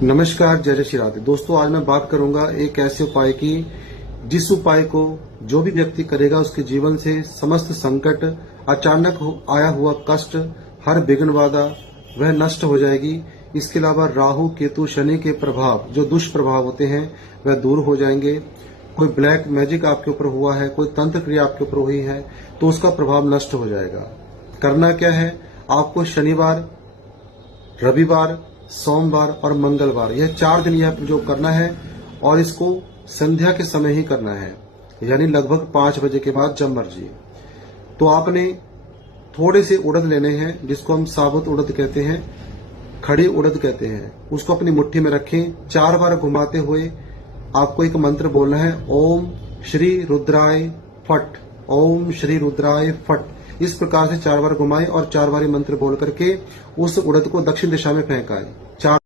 नमस्कार, जय श्री राधे। दोस्तों, आज मैं बात करूंगा एक ऐसे उपाय की जिस उपाय को जो भी व्यक्ति करेगा उसके जीवन से समस्त संकट, अचानक आया हुआ कष्ट, हर विघ्न बाधा वह नष्ट हो जाएगी। इसके अलावा राहु, केतु, शनि के प्रभाव, जो दुष्प्रभाव होते हैं, वह दूर हो जाएंगे। कोई ब्लैक मैजिक आपके ऊपर हुआ है, कोई तंत्र क्रिया आपके ऊपर हुई है, तो उसका प्रभाव नष्ट हो जाएगा। करना क्या है, आपको शनिवार, रविवार, सोमवार और मंगलवार, यह 4 दिन यह जो करना है, और इसको संध्या के समय ही करना है, यानी लगभग 5 बजे के बाद जब मर्जी। तो आपने थोड़े से उड़द लेने हैं, जिसको हम साबुत उड़द कहते हैं, खड़ी उड़द कहते हैं। उसको अपनी मुट्ठी में रखें। 4 बार घुमाते हुए आपको एक मंत्र बोलना है, ओम श्री रुद्राय फट, ओम श्री रुद्राय फट। इस प्रकार से 4 बार घुमाएं और 4 बार मंत्र बोल करके उस उड़द को दक्षिण दिशा में फेंकाएं। 4